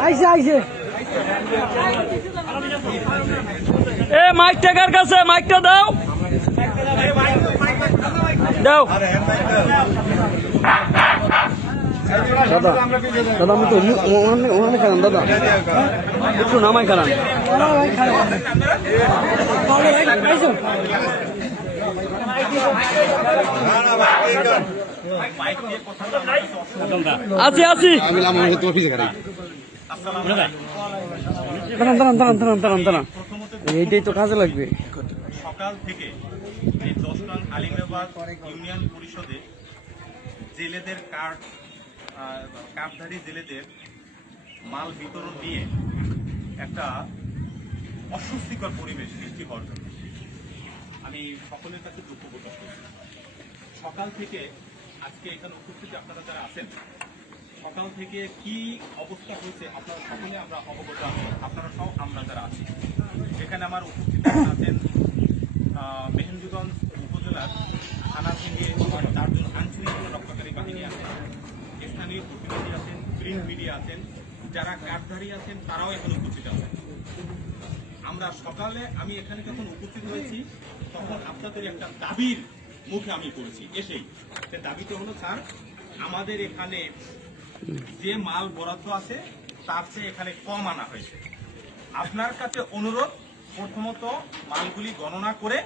আইসে আইসে এ মাইক টাকার কাছে মাইকটা দাও। দাও। দাদা দাদা আমি তো ওখানে ওখানে খান দাদা। একটু নামাই খারান আছি আছি। দাঁড়ান দাঁড়ান দাঁড়ান দাঁড়ান দাঁড়ান দাঁড়ান। এইটাই তো কাজে লাগবে। সকাল থেকে এই দশ নং আলিমাবাদ ইউনিয়ন পরিষদে জেলেদের কার্ড কার্ডধারী জেলেদের মাল বিতরণ নিয়ে একটা অস্বস্তিকর পরিবেশ সৃষ্টি হওয়ার জন্য। আমি সকলের কাছে দুঃখ প্রকাশ করছি। সকাল থেকে আজকে এখানে উপস্থিত আপনারা যারা আছেন, সকাল থেকে কি অবস্থা হয়েছে আপনারা সকলে আমরা অবগত আপনারা সব আমরা যারা আছি। এখানে আমার উপস্থিত আছেন মেহেন্দিগঞ্জ উপজেলার থানা থেকে চারজন আঞ্চলিক রক্ষাকারী বাহিনী আছেন স্থানীয় প্রতিনিধি আছেন প্রিন্ট মিডিয়া আছেন, যারা কার্ডধারী আছেন তারাও এখানে উপস্থিত আছেন। আমরা সকালে আমি এখানে যখন উপস্থিত হয়েছি, তখন আপনাদের একটা দাবির মুখে আমি পড়েছি। এসেই। সে দাবিটা হলো, স্যার, আমাদের এখানে যে মাল বরাদ্দ আছে, তার চেয়ে এখানে কম আনা হয়েছে। আপনার কাছে অনুরোধ, প্রথমত মালগুলি গণনা করে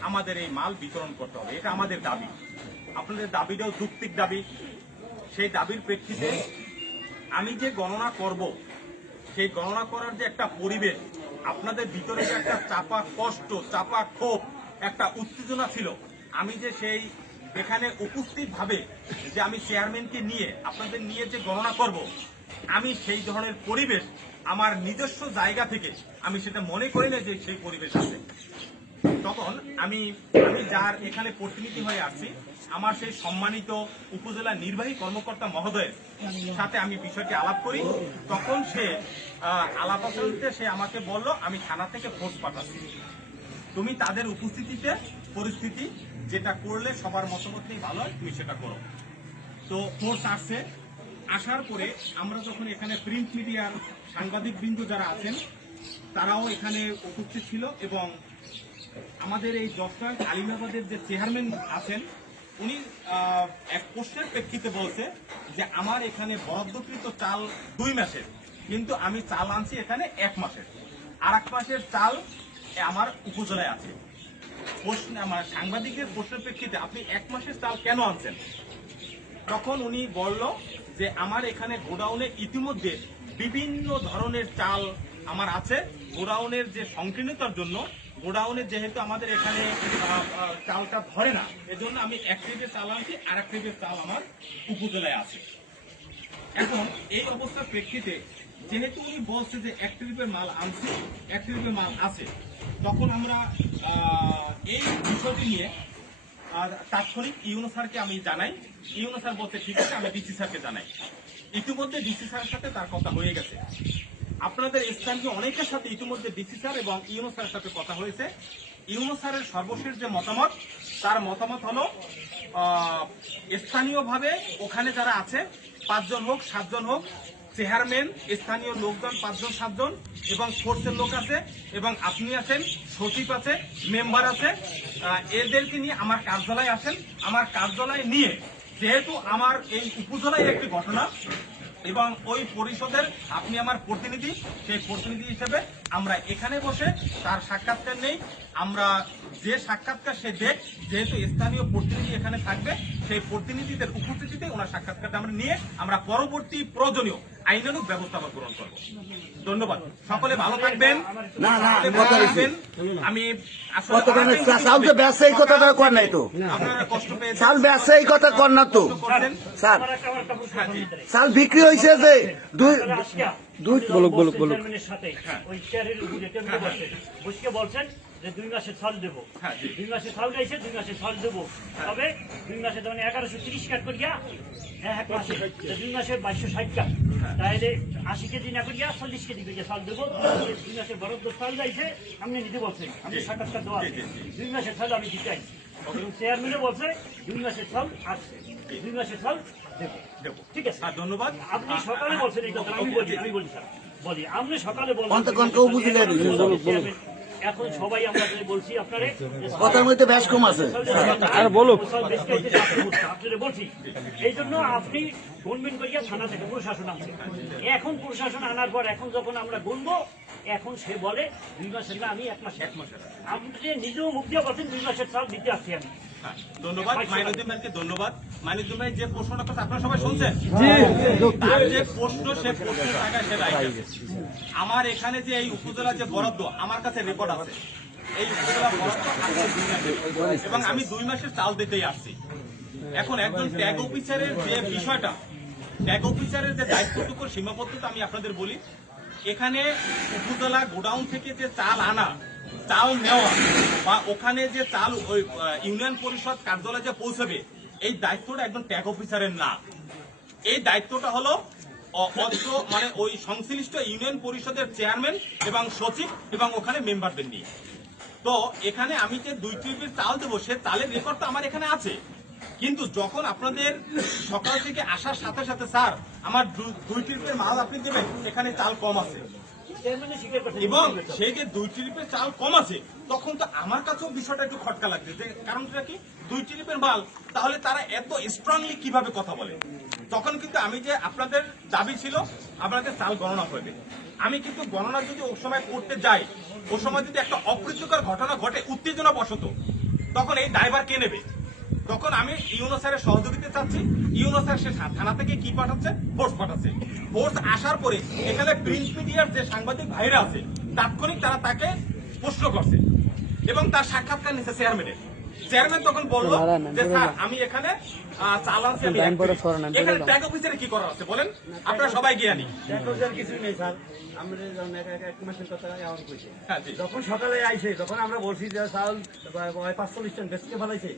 আমাদের এই মাল বিতরণ করতে হবে। এটা আমাদের দাবি। আপনাদের দাবিটাও যুক্তিক দাবি। সেই দাবির প্রেক্ষিতে আমি যে গণনা করব, সেই গণনা করার যে একটা পরিবেশ আপনাদের ভিতরে যে একটা চাপা কষ্ট, চাপা ক্ষোভ, একটা উত্তেজনা ছিল, আমি যে সেই এখানে উপস্থিত ভাবে যে আমি চেয়ারম্যানকে নিয়ে আপনাদের নিয়ে যে গণনা করব, আমি সেই ধরনের পরিবেশ আমার নিজস্ব জায়গা থেকে আমি সেটা মনে করি না যে সেই পরিবেশ আছে। তখন আমি আমি যার এখানে প্রতিনিধি হয়ে আসছি, আমার সেই সম্মানিত উপজেলা নির্বাহী কর্মকর্তা মহোদয়ের সাথে আমি বিষয়টি আলাপ করি। তখন সে আলাপ আলোচনাতে সে আমাকে বলল, আমি থানা থেকে ফোর্স পাঠাচ্ছি। তুমি তাদের উপস্থিতিতে পরিস্থিতি যেটা করলে সবার মতামতই ভালো হয়, তুমি সেটা করো। তো ফোর্স আসছে। আসার পরে আমরা যখন এখানে প্রিন্ট মিডিয়ার সাংবাদিক বৃন্দ যারা আছেন, তারাও এখানে উপস্থিত ছিল এবং আমাদের এই যশোর আলিমাবাদের যে চেয়ারম্যান আছেন, উনি এক প্রশ্নের প্রেক্ষিতে বলছে যে আমার এখানে বরাদ্দকৃত চাল দুই মাসের, কিন্তু আমি চাল আনছি এখানে এক মাসের। আর এক মাসের চাল আমার উপজেলায় আছে। প্রশ্ন, আমার সাংবাদিকের প্রশ্নের প্রেক্ষিতে আপনি এক মাসের চাল কেন আনছেন? তখন উনি বলল যে আমার এখানে গোডাউনে ইতিমধ্যে বিভিন্ন ধরনের চাল আমার আছে। গোডাউনের যে সংকীর্ণতার জন্য গোডাউনে যেহেতু আমাদের এখানে চালটা ধরে না, এজন্য আমি এক ট্রিপের চাল আনছি, আর এক ট্রিপের চাল আমার উপজেলায় আছে। এখন এই অবস্থার প্রেক্ষিতে যেহেতু উনি বলছে যে এক ট্রিপের মাল আনছি, এক ট্রিপের মাল আছে, তখন আমরা এই বিষয়টি নিয়ে, আর তাৎক্ষণিক ইউনো স্যারকে আমি জানাই। ইউনো স্যার বলতে ঠিক আছে, আমি ডিসি স্যারকে জানাই। ইতিমধ্যে ডিসি স্যারের সাথে তার কথা হয়ে গেছে। আপনাদের স্থানীয় অনেকের সাথে ইতিমধ্যে ডিসি স্যার এবং ইউনো স্যারের সাথে কথা হয়েছে। ইউনো স্যারের সর্বশেষ যে মতামত, তার মতামত হলো স্থানীয়ভাবে ওখানে যারা আছে, পাঁচজন হোক, সাতজন হোক, চেয়ারম্যান, স্থানীয় লোকজন, পাঁচজন, সাতজন এবং ফোর্সের লোক আছে এবং আপনি আছেন, সচিব আছে, মেম্বার আছে এদেরকে নিয়ে আমার কার্যালয়ে আসেন আমার কার্যালয়ে নিয়ে যেহেতু আমার এই উপজেলায় একটি ঘটনা এবং ওই পরিষদের আপনি আমার প্রতিনিধি, সেই প্রতিনিধি হিসেবে আমরা এখানে বসে তার সাক্ষাৎকার নেই। আমরা যে সাক্ষাৎকার সে দেখ, যেহেতু স্থানীয় প্রতিনিধি এখানে থাকবে, সেই প্রতিনিধিদের উপস্থিতিতে ওনার সাক্ষাৎকারটা আমরা নিয়ে আমরা পরবর্তী প্রয়োজনীয় আইনানুক ব্যবস্থা আমরা গ্রহণ করব। ধন্যবাদ। সকলে ভালো থাকবেন। আমি চাল হ্যাঁ, বিক্রি হয়েছে যে দুই দুই বলুক বলুক বলুক। সাথে ওই চেয়ারের উপরে টেবিলে বসে। বসে বলছেন যে দুই মাসে ছল দেবো। হ্যাঁ। দুই মাসে ছল দিয়েছে দুই মাসে ছল দেবো। তবে দুই মাসে তখন এগারোশো তিরিশ কাট করিয়া এক মাসে দুই মাসে বাইশশো ষাট কাট তাহলে আশি কেজি না করিয়া চল্লিশ কেজি করিয়া চাল দেবো। দুই মাসের বরাদ্দ চাল যাইছে আপনি নিতে বলছেন আমি সাক্ষাৎকার দেওয়া আছে। দুই মাসের চাল আমি দিতে আইছি। চেয়ারম্যানও বলছে দুই মাসের চাল আসছে দুই মাসের চাল দেবো। ঠিক আছে? ধন্যবাদ। আপনি সকালে বলছেন এই কথা আমি বলি আমি বলি স্যার। বলি আপনি সকালে বলছেন এখন সবাই আমরা বলছি আপনারে কথার মধ্যে ব্যাস কম আছে। আর বলো আপনারা বলছি। এই জন্য আপনি গুনবেন করিয়া থানা থেকে প্রশাসন আছে এখন প্রশাসন আনার পর এখন যখন আমরা গুনবো এখন সে বলে দুই মাসের না আমি এক মাসে এক মাসের। আপনি যে নিজেও মুখ দিয়ে বলছেন দুই মাসের চাল দিতে আসছি আমি। হ্যাঁ, ধন্যবাদ। মাইনুদ্দিন ভাইকে ধন্যবাদ। মাইনুদ্দিন ভাই যে প্রশ্নটা করছে আপনারা সবাই শুনছেন? তার যে প্রশ্ন সে প্রশ্নের টাকা সে আমার এখানে যে এই উপজেলা যে বরাদ্দ আমার কাছে রেকর্ড আছে। এই উপজেলা বরাদ্দ। এবং আমি দুই মাসের চাল দিতেই আসছি। এখন একজন ট্যাগ অফিসারের যে বিষয়টা ট্যাগ অফিসারের যে দায়িত্বটুকু সীমাবদ্ধতা আমি আপনাদের বলি। এখানে উপজেলা গোডাউন থেকে যে চাল আনা চাল নেওয়া বা ওখানে যে চাল, ওই ইউনিয়ন পরিষদ কার্যালয়ে যে পৌঁছবে, এই দায়িত্বটা একজন ট্যাগ অফিসারের না। এই দায়িত্বটা হলো অত্র মানে ওই সংশ্লিষ্ট ইউনিয়ন পরিষদের চেয়ারম্যান এবং সচিব এবং ওখানে মেম্বারদের নিয়ে। তো এখানে আমি যে দুই ট্রিপের চাল দেবো, সে চালের রেকর্ড তো আমার এখানে আছে। কিন্তু যখন আপনাদের সকাল থেকে আসার সাথে সাথে, স্যার, আমার দুই ট্রিপের মাল আপনি দেবেন এখানে চাল কম আছে। এবং সেই যে দুই ট্রিপের চাল কম আছে, তখন তো আমার কাছেও বিষয়টা একটু খটকা লাগছে। যে কারণটা কি? দুই ট্রিপের মাল, তাহলে তারা এত স্ট্রংলি কীভাবে কথা বলে? তখন কিন্তু আমি যে আপনাদের দাবি ছিল, আপনাদের চাল গণনা করবে আমি কিন্তু গণনা যদি ও সময় করতে যাই ও সময় যদি একটা অপ্রীতিকর ঘটনা ঘটে উত্তেজনা বশত তখন এই ড্রাইভার কে নেবে? তখন আমি ইউনো স্যারের সহযোগিতা চাচ্ছি। ইউনো স্যার সে থানা থেকে কি পাঠাচ্ছে? ফোর্স পাঠাচ্ছে। ফোর্স আসার পরে এখানে প্রিন্ট মিডিয়ার যে সাংবাদিক ভাইরা আছে তাৎক্ষণিক তারা তাকে প্রশ্ন করছে এবং তার সাক্ষাৎকার নিচ্ছে চেয়ারম্যানের চেয়ারম্যান তখন বলল যে স্যার আমি এখানে আহ, চাল আনছি আমি এখানে ট্যাগ অফিসারে কি করার আছে বলেন? আপনারা সবাই গিয়ে কিছু নেই স্যার। আমরা যখন এক- এক- এক মাসের কথা এমন কইছে। হ্যাঁ যখন সকালে আইছে তখন আমরা বলছি যে চাউল পাঁচচল্লিশ টন বেচতে ফেলাইছে।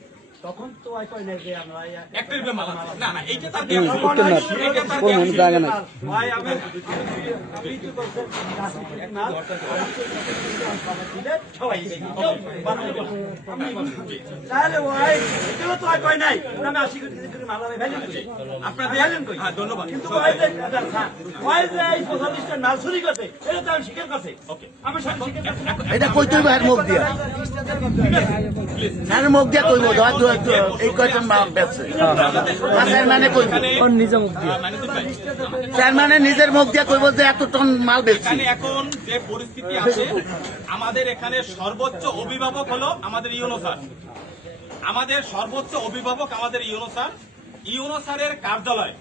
তখন তো আই কয় নাই যে আমরা এই- একটা রুপে না না এইটা তার জ্ঞান ছিল। তখন ওই এইটা তার ওই জ্ঞান জায়গা নাই। ভাই, আমি- আপনি কি করছেন? কাশি থেকে মাল, দিলে সবাই এই- বানানো করছে। তাহলে ভাই, এগুলো তো আর কয় নাই। আমি আশি কোটি করে মাল আমি ভ্যালু করি। আপনাদের হ্যাঁ ধন্যবাদ কিন্তু ভাই যে- ভাই যে এই পঁয়তাল্লিশটা নাল করছে, এটা তো আমি স্বীকার করছি। ওকে আমি স্বীকার করছি। এটা কই তুই ভাইয়ের মুখ দিয়া হ্যাঁ মুখ দিয়া কইব এই কয়টা চেয়ারম্যানে কইব চেয়ারম্যানে নিজের মুখ দিয়া। কইব যে এত টন মাল বেচছি। এখন যে পরিস্থিতি আছে আমাদের এখানে সর্বোচ্চ অভিভাবক হলো আমাদের ইউনো স্যার। আমাদের সর্বোচ্চ অভিভাবক আমাদের ইউনো স্যার। ইউনো স্যারের কার্যালয়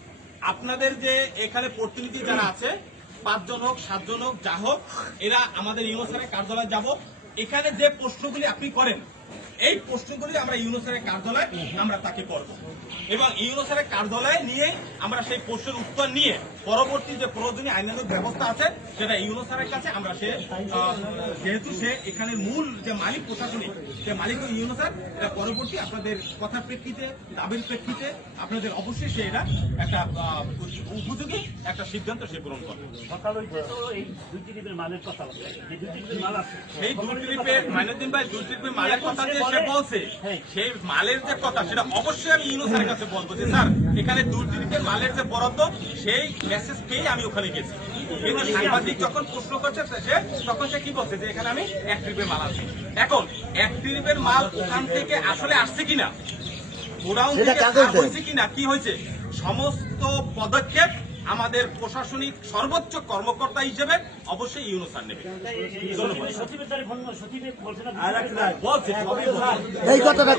আপনাদের যে এখানে প্রতিনিধি যারা আছে পাঁচজন হোক সাতজন হোক যা হোক এরা আমাদের ইউনো স্যারের কার্যালয়ে যাব। এখানে যে প্রশ্নগুলি আপনি করেন এই প্রশ্নগুলি আমরা ইউনোসারের কার্যালয়ে আমরা তাকে করব। এবং ইউনোসারের কার্যালয়ে নিয়ে আমরা সেই প্রশ্নের উত্তর নিয়ে পরবর্তী যে প্রয়োজনীয় আইনানুগ ব্যবস্থা আছে সেটা ইউনোসারের কাছে আমরা সে যেহেতু সে এখানে মূল যে মালিক প্রশাসনিক যে মালিক ইউনোসার এটা পরবর্তী আপনাদের কথার প্রেক্ষিতে দাবির প্রেক্ষিতে আপনাদের অবশ্যই সে এটা একটা উপযোগী একটা সিদ্ধান্ত সে গ্রহণ করবে। সেই দুই ট্রিপের মাইনুদ্দিন ভাই দুই মালের কথা যে সে বলছে সেই মালের যে কথা সেটা অবশ্যই আমি ইউনো স্যারের কাছে বলব যে স্যার এখানে ট্রিপের মালের যে বরাদ্দ সেই মেসেজ পেয়ে আমি ওখানে গেছি। কিন্তু সাংবাদিক যখন প্রশ্ন করছে সে তখন সে কি বলছে যে এখানে আমি এক ট্রিপের মাল আছে এখন এক ট্রিপের মাল ওখান থেকে আসলে আসছে কিনা? গোডাউন থেকে কিনা? কি হয়েছে? সমস্ত পদক্ষেপ আমাদের প্রশাসনিক সর্বোচ্চ কর্মকর্তা হিসেবে অবশ্যই ইউনো স্যার নেবে। এই কথাটা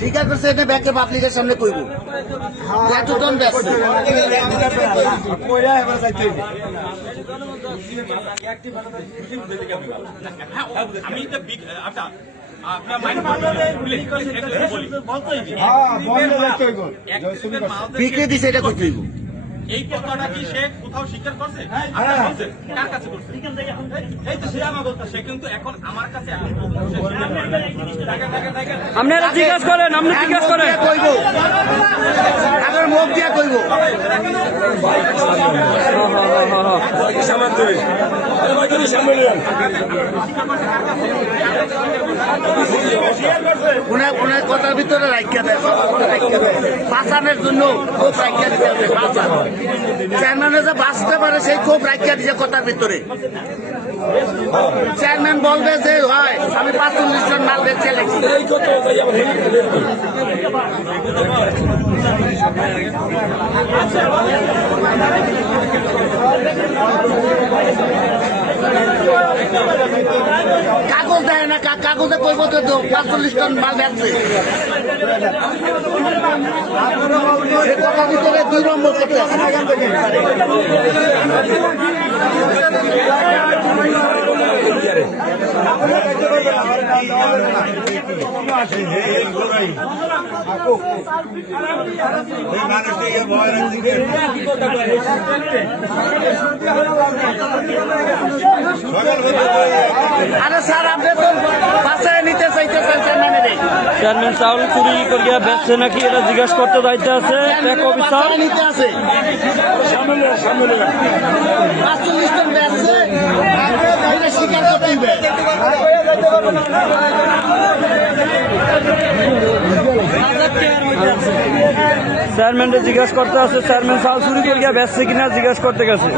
স্বীকার করছে এটা ব্যাংকে পাবলিকের সামনে কইব। এত টন হ্যাঁ, আমি তো আচ্ছা আপনার মাইন্ড প্লিজ প্লিজ একটু বলি এক ট্রিপের মাল যে- বিক্রি দিছে এটা কই এই কথাটা কি সে কোথাও স্বীকার করছে? হ্যাঁ। আপনার করছে? কার কাছে করছে এখান থেকে এখন। এই তো সে আমার কথা সে কিন্তু এখন আমার কাছে এখন। আপনারা জিজ্ঞাসা করেন আপনি জিজ্ঞাসা করেন। কইব। আগের মুখ দিয়া কইব। উনার কথার ভিতরে রাখিয়া দেয় রাখিয়া দেয়। বাঁচানোর জন্য খুব রাখিয়া দিতে হবে চেয়ারম্যানে যে বাঁচতে পারে, সেই খুব রাখিয়া দিছে কথার ভিতরে। চেয়ারম্যান বলবে যে, হয়, আমি পাঁচচল্লিশ জন মাল বেচে লেখি কাগজ দেয় না কাগজে কইব দাও পাঁচচল্লিশ টন মাল ভিতরে আরে স্যার আপনি তো বাসায় নিতে চাইতেছেন চেয়ারম্যানের চেয়ারম্যান চাউল চুরি করিয়া বেচছে নাকি? এটা জিজ্ঞাসা করতে যাইতে আছে। এক আছে জিজ্ঞাসা করতে আছে চেয়ারম্যান চাউল চুরি করিয়া বেচছে কিনা জিজ্ঞাসা করতে গেছে।